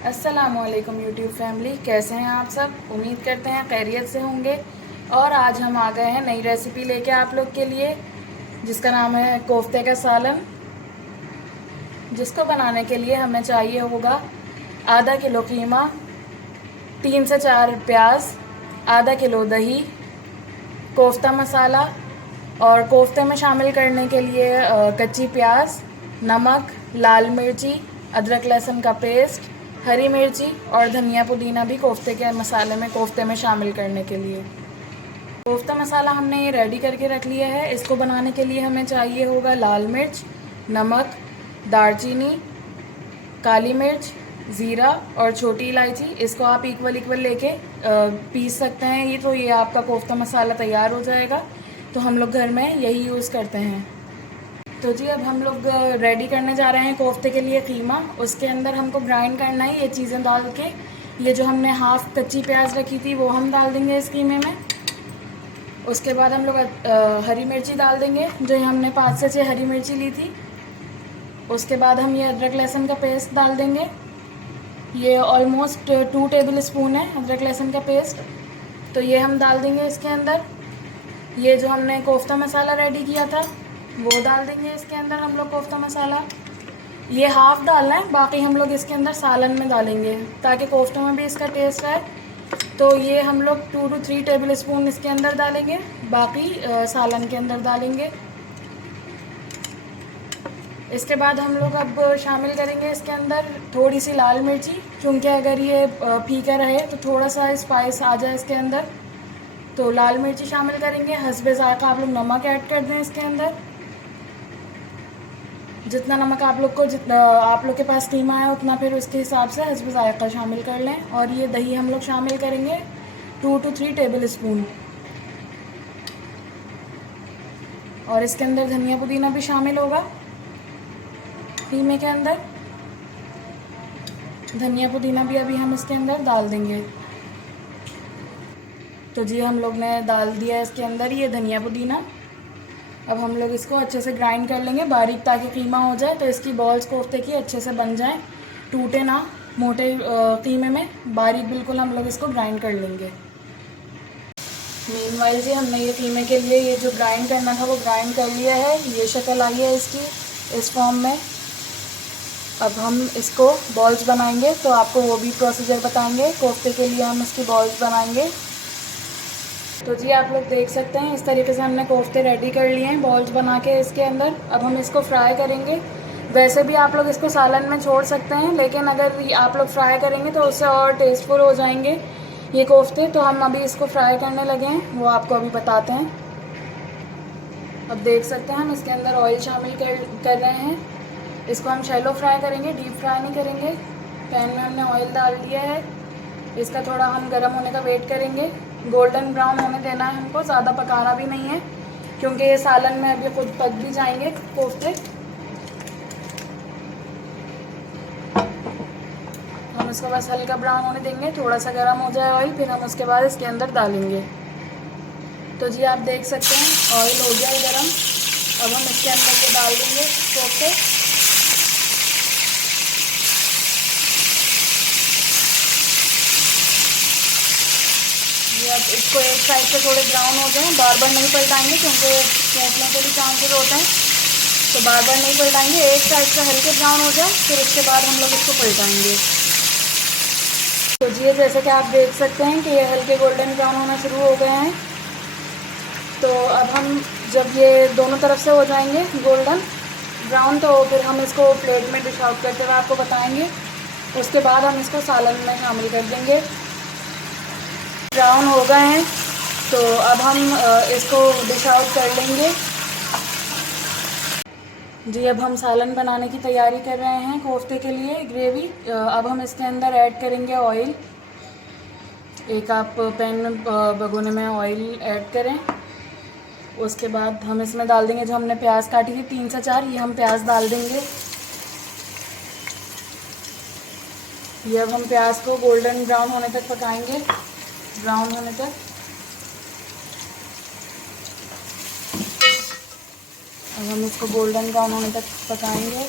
अस्सलामुअलैकुम YouTube family, कैसे हैं आप सब। उम्मीद करते हैं खैरियत से होंगे। और आज हम आ गए हैं नई रेसिपी लेके आप लोग के लिए, जिसका नाम है कोफ्ते का सालन। जिसको बनाने के लिए हमें चाहिए होगा आधा किलो कीमा, 3 से 4 प्याज, आधा किलो दही, कोफ्ता मसाला और कोफ्ते में शामिल करने के लिए कच्ची प्याज, नमक, लाल मिर्ची, अदरक लहसुन का पेस्ट, हरी मिर्ची और धनिया पुदीना भी कोफ्ते के मसाले में कोफ्ते में शामिल करने के लिए। कोफ्ता मसाला हमने ये रेडी करके रख लिया है। इसको बनाने के लिए हमें चाहिए होगा लाल मिर्च, नमक, दालचीनी, काली मिर्च, ज़ीरा और छोटी इलायची। इसको आप इक्वल लेके पीस सकते हैं। ये आपका कोफ्ता मसाला तैयार हो जाएगा। तो हम लोग घर में यही यूज़ करते हैं। तो जी अब हम लोग रेडी करने जा रहे हैं कोफ्ते के लिए कीमा। उसके अंदर हमको ग्राइंड करना है ये चीज़ें डाल के। ये जो हमने हाफ़ कच्ची प्याज रखी थी वो हम डाल देंगे इस कीमे में। उसके बाद हम लोग हरी मिर्ची डाल देंगे, जो हमने 5 से 6 हरी मिर्ची ली थी। उसके बाद हम ये अदरक लहसुन का पेस्ट डाल देंगे। ये ऑलमोस्ट 2 टेबल स्पून है अदरक लहसुन का पेस्ट। तो ये हम डाल देंगे इसके अंदर। ये जो हमने कोफ्ता मसाला रेडी किया था वो डाल देंगे इसके अंदर हम लोग कोफ्ता मसाला। ये हाफ़ डालना है, बाकी हम लोग इसके अंदर सालन में डालेंगे ताकि कोफ्तों में भी इसका टेस्ट आए। तो ये हम लोग 2 to 3 टेबल स्पून इसके अंदर डालेंगे, बाकी सालन के अंदर डालेंगे। इसके बाद हम लोग अब शामिल करेंगे इसके अंदर थोड़ी सी लाल मिर्ची, क्योंकि अगर ये फीका रहे तो थोड़ा सा स्पाइस आ जाए इसके अंदर। तो लाल मिर्ची शामिल करेंगे। हस्बे ज़ायक़ा आप लोग नमक ऐड कर दें इसके अंदर। जितना नमक आप लोग के पास कीमा है उतना फिर उसके हिसाब से हस्बे ज़ायक़ा शामिल कर लें। और ये दही हम लोग शामिल करेंगे 2 to 3 टेबल स्पून। और इसके अंदर धनिया पुदीना भी शामिल होगा कीमे के अंदर। धनिया पुदीना भी अभी हम इसके अंदर डाल देंगे। तो जी हम लोग ने डाल दिया इसके अंदर ये धनिया पुदीना। अब हम लोग इसको अच्छे से ग्राइंड कर लेंगे बारीक, ताकि कीमा हो जाए तो इसकी बॉल्स कोफ्ते की अच्छे से बन जाएं, टूटे ना मोटे कीमे में। बारीक बिल्कुल हम लोग इसको ग्राइंड कर लेंगे। मीनवाइल जी हमने ये कीमे के लिए ये जो ग्राइंड करना था वो ग्राइंड कर लिया है। ये शक्ल आई है इसकी इस फॉर्म में। अब हम इसको बॉल्स बनाएंगे, तो आपको वो भी प्रोसीजर बताएंगे। कोफ्ते के लिए हम इसकी बॉल्स बनाएंगे। तो जी आप लोग देख सकते हैं इस तरीके से हमने कोफ्ते रेडी कर लिए हैं बॉल्स बना के इसके अंदर। अब हम इसको फ्राई करेंगे। वैसे भी आप लोग इसको सालन में छोड़ सकते हैं, लेकिन अगर आप लोग फ्राई करेंगे तो उससे और टेस्टफुल हो जाएंगे ये कोफ्ते। तो हम अभी इसको फ्राई करने लगे हैं, वो आपको अभी बताते हैं। अब देख सकते हैं हम इसके अंदर ऑयल शामिल कर रहे हैं। इसको हम शैलो फ्राई करेंगे, डीप फ्राई नहीं करेंगे। पैन में हमने ऑयल डाल दिया है। इसका थोड़ा हम गर्म होने का वेट करेंगे। गोल्डन ब्राउन होने देना है हमको, ज़्यादा पकाना भी नहीं है, क्योंकि ये सालन में अभी खुद पक भी जाएंगे कोफ्ते। हम इसको बस हल्का ब्राउन होने देंगे, थोड़ा सा गर्म हो जाए ऑयल, फिर हम उसके बाद इसके अंदर डालेंगे। तो जी आप देख सकते हैं ऑयल हो गया है गर्म। अब हम इसके अंदर ये डाल देंगे कोफ्ते। अब इसको एक साइड से थोड़े ब्राउन हो जाएं, बार बार नहीं पलटाएंगे क्योंकि टूटने के भी चांसेस होते हैं। तो बार बार नहीं पलटाएंगे, एक साइड से हल्के ब्राउन हो जाए, फिर उसके बाद हम लोग इसको पलटाएंगे। तो जी जैसे कि आप देख सकते हैं कि ये हल्के गोल्डन ब्राउन होना शुरू हो गए हैं। तो अब हम जब ये दोनों तरफ से हो जाएंगे गोल्डन ब्राउन, तो फिर हम इसको प्लेट में डिश आउट करते हुए आपको बताएँगे। उसके बाद हम इसको सालन में शामिल कर देंगे। ब्राउन हो गए हैं, तो अब हम इसको डिश आउट कर लेंगे। जी अब हम सालन बनाने की तैयारी कर रहे हैं कोफ्ते के लिए ग्रेवी। अब हम इसके अंदर ऐड करेंगे ऑयल। एक आप पैन में भगोने में ऑयल ऐड करें। उसके बाद हम इसमें डाल देंगे जो हमने प्याज काटी थी 3 से 4, ये हम प्याज डाल देंगे। ये अब हम प्याज को गोल्डन ब्राउन होने तक पकाएंगे, ब्राउन होने तक। अब हम इसको गोल्डन ब्राउन होने तक पकाएंगे।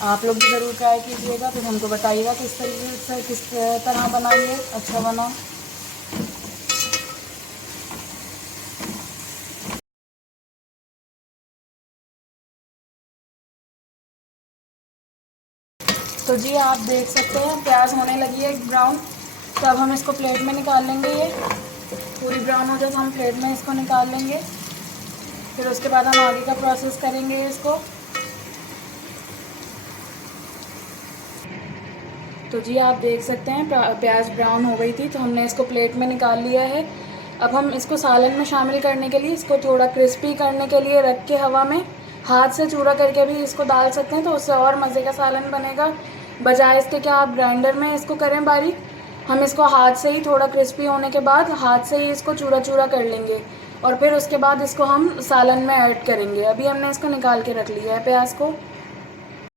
आप लोग भी ज़रूर ट्राई कीजिएगा, फिर हमको बताइएगा किस तरीके से किस तरह बनाइए अच्छा बना। तो जी आप देख सकते हैं प्याज होने लगी है ब्राउन। तो अब हम इसको प्लेट में निकाल लेंगे। ये पूरी ब्राउन हो जाए तो हम प्लेट में इसको निकाल लेंगे। फिर उसके बाद हम आगे का प्रोसेस करेंगे इसको। तो जी आप देख सकते हैं प्याज ब्राउन हो गई थी, तो हमने इसको प्लेट में निकाल लिया है। अब हम इसको सालन में शामिल करने के लिए, इसको थोड़ा क्रिस्पी करने के लिए रख के हवा में हाथ से चूरा करके भी इसको डाल सकते हैं, तो उससे और मज़े का सालन बनेगा। बजाय इसके क्या आप ग्राइंडर में इसको करें बारीक, हम इसको हाथ से ही थोड़ा क्रिस्पी होने के बाद हाथ से ही इसको चूरा चूरा कर लेंगे और फिर उसके बाद इसको हम सालन में ऐड करेंगे। अभी हमने इसको निकाल के रख लिया है प्याज को।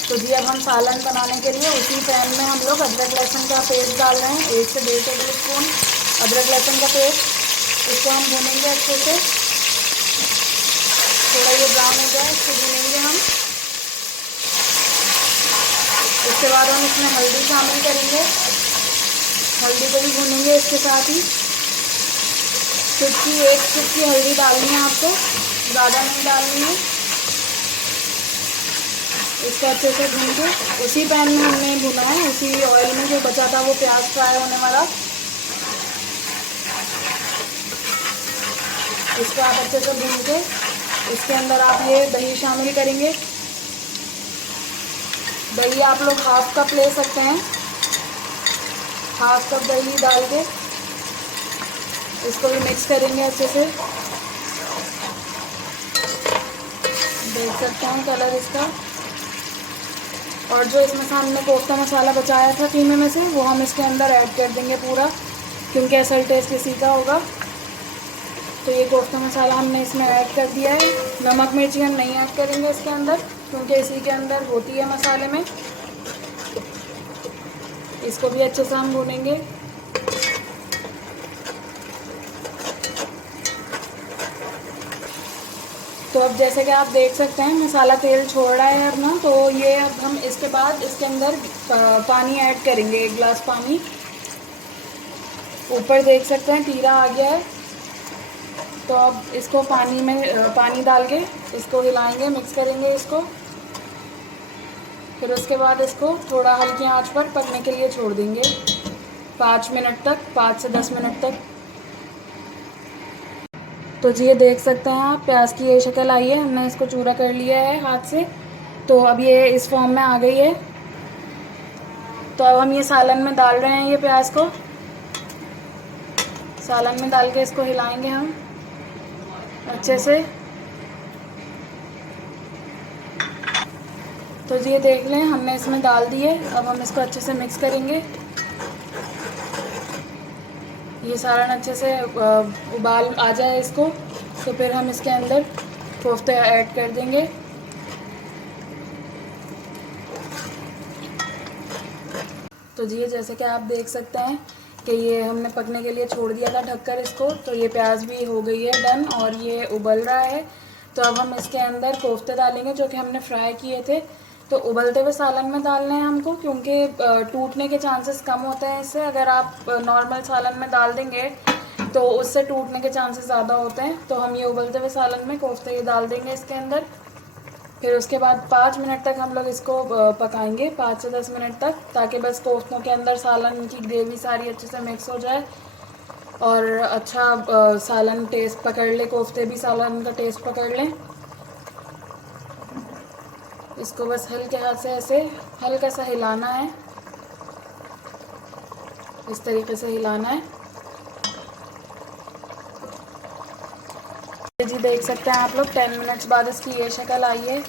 तो जी अब हम सालन बनाने के लिए उसी पैन में हम लोग अदरक लहसुन का पेस्ट डाल रहे हैं, 1 से 1.5 टेबल स्पून अदरक लहसुन का पेस्ट। इसको हम भूनेंगे अच्छे से, थोड़ा ये ब्राउन हो जाए इसको भूनेंगे हम। उसके बाद हम इसमें हल्दी शामिल करेंगे, हल्दी को भी भूनेंगे इसके साथ ही। एक चुटकी हल्दी डालनी है आपको, ज़्यादा नहीं डालनी है। इसको अच्छे से भून के उसी पैन में हमने भुना है, उसी ऑयल में जो बचा था वो प्याज फ्राई होने वाला। इसको आप अच्छे से भून के इसके अंदर आप ये दही शामिल करेंगे। दही आप लोग हाफ कप ले सकते हैं, हाफ कप दही डाल के इसको भी मिक्स करेंगे अच्छे से। देख सकते हैं कलर इसका। और जो इसमें से हमने कोफ्ता मसाला बचाया था कीमे में से, वो हम इसके अंदर ऐड कर देंगे पूरा, क्योंकि असल टेस्ट इसी का होगा। तो ये कोफ्ता मसाला हमने इसमें ऐड कर दिया है। नमक मिर्ची हम नहीं ऐड करेंगे इसके अंदर, क्योंकि इसी के अंदर होती है मसाले में। इसको भी अच्छे से हम भूनेंगे। तो अब जैसे कि आप देख सकते हैं मसाला तेल छोड़ रहा है अपना, तो ये अब हम इसके बाद इसके अंदर पानी ऐड करेंगे, 1 गिलास पानी। ऊपर देख सकते हैं तीरा आ गया है। तो अब इसको पानी डाल के इसको हिलाएंगे, मिक्स करेंगे इसको। फिर उसके बाद इसको थोड़ा हल्की आंच पर पकने के लिए छोड़ देंगे 5 मिनट तक, 5 से 10 मिनट तक। तो जी ये देख सकते हैं आप प्याज की ये शक्ल आई है, हमने इसको चूरा कर लिया है हाथ से। तो अब ये इस फॉर्म में आ गई है। तो अब हम ये सालन में डाल रहे हैं ये प्याज को। सालन में डाल के इसको हिलाएंगे हम अच्छे से। तो जी ये देख लें हमने इसमें डाल दिए। अब हम इसको अच्छे से मिक्स करेंगे। ये सालन अच्छे से उबाल आ जाए इसको, तो फिर हम इसके अंदर कोफ्ते ऐड कर देंगे। तो जी जैसे कि आप देख सकते हैं कि ये हमने पकने के लिए छोड़ दिया था ढककर इसको। तो ये प्याज भी हो गई है डन और ये उबल रहा है। तो अब हम इसके अंदर कोफ्ते डालेंगे जो कि हमने फ्राई किए थे। तो उबलते हुए सालन में डालने हैं हमको, क्योंकि टूटने के चांसेस कम होते हैं इससे। अगर आप नॉर्मल सालन में डाल देंगे तो उससे टूटने के चांसेस ज़्यादा होते हैं। तो हम ये उबलते हुए सालन में कोफ्ते ये डाल देंगे इसके अंदर। फिर उसके बाद 5 मिनट तक हम लोग इसको पकाएंगे, 5 से 10 मिनट तक, ताकि बस कोफ्तों के अंदर सालन की ग्रेवी सारी अच्छे से मिक्स हो जाए और अच्छा सालन टेस्ट पकड़ ले, कोफ्ते भी सालन का टेस्ट पकड़ लें। इसको बस हल्के हाथ से ऐसे हल्का सा हिलाना है, इस तरीके से हिलाना है। जी देख सकते हैं आप लोग 10 मिनट्स बाद इसकी ये शक्ल आई है।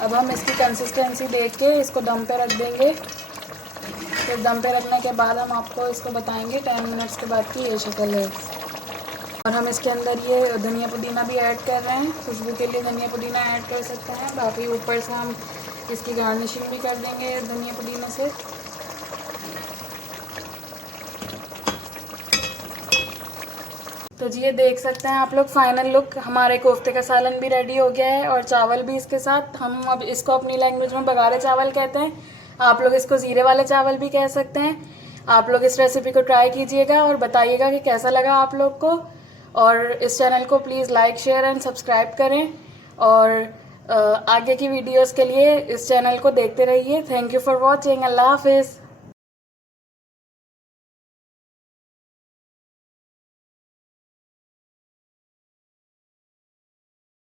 अब हम इसकी कंसिस्टेंसी देख के इसको दम पे रख देंगे। फिर दम पे रखने के बाद हम आपको इसको बताएंगे 10 मिनट्स के बाद की ये शक्ल है। और हम इसके अंदर ये धनिया पुदीना भी ऐड कर रहे हैं, खुशबू के लिए धनिया पुदीना ऐड कर सकते हैं। बाकी ऊपर से हम इसकी गार्निशिंग भी कर देंगे धनिया पुदीना से। तो जी ये देख सकते हैं आप लोग, फाइनल लुक हमारे कोफ्ते का सालन भी रेडी हो गया है और चावल भी इसके साथ। हम अब इसको अपनी लैंग्वेज में बघारे चावल कहते हैं, आप लोग इसको ज़ीरे वाले चावल भी कह सकते हैं। आप लोग इस रेसिपी को ट्राई कीजिएगा और बताइएगा कि कैसा लगा आप लोग को। और इस चैनल को please like share and subscribe करें और आगे की वीडियोस के लिए इस चैनल को देखते रहिए। Thank you for watching. अल्लाह हाफिज़।